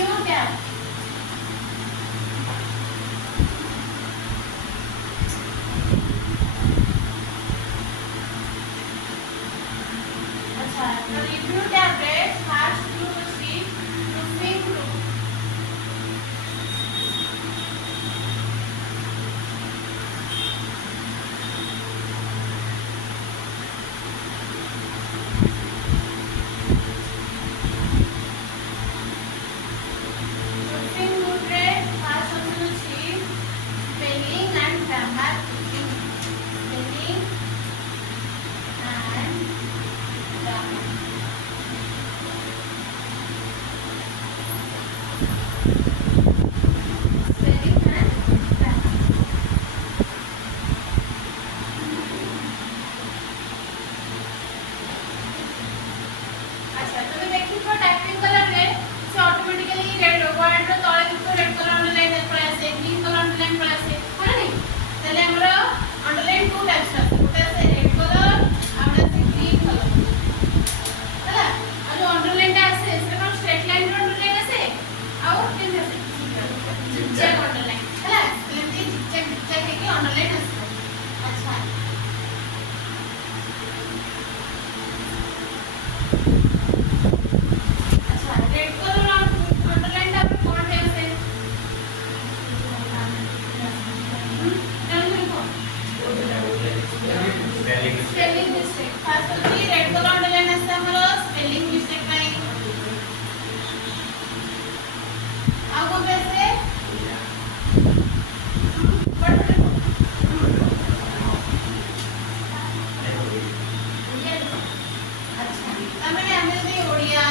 review tab. अच्छा तो review tab रे first group ଅଛି proofing group. Proofing group रे first option ଅଛି spelling and grammar proofing. Spelling and grammar. Spelling and grammar. अच्छा तो देखिए टाइपिंग कलर रे से ऑटोमेटिकली रेड वर्ड रो तळे तो रेड कलर अंडरलाइन पळे आसे ग्रीन कलर अंडरलाइन पळे आसे है नहीं तले हमरो अंडरलाइन टू टाइप्स आसे गोटे आसे रेड कलर आ गोटे आसे ग्रीन कलर हला आ जो अंडरलाइन टा आसे से कोन स्ट्रेट लाइन रो अंडरलाइन आसे आ केन आसे जिगजैग अंडरलाइन हला लेंती जिगजैग के अंडरलाइन आसे अच्छा अच्छा रेड कलर अंडरलाइन टा कोन है से स्पेलिंग मिस्टेक खास करके रेड कलर अंडरलाइन आसे हमरो स्पेलिंग मिस्टेक पाई आ कोन से बट अच्छा तमे हमें से ओडिया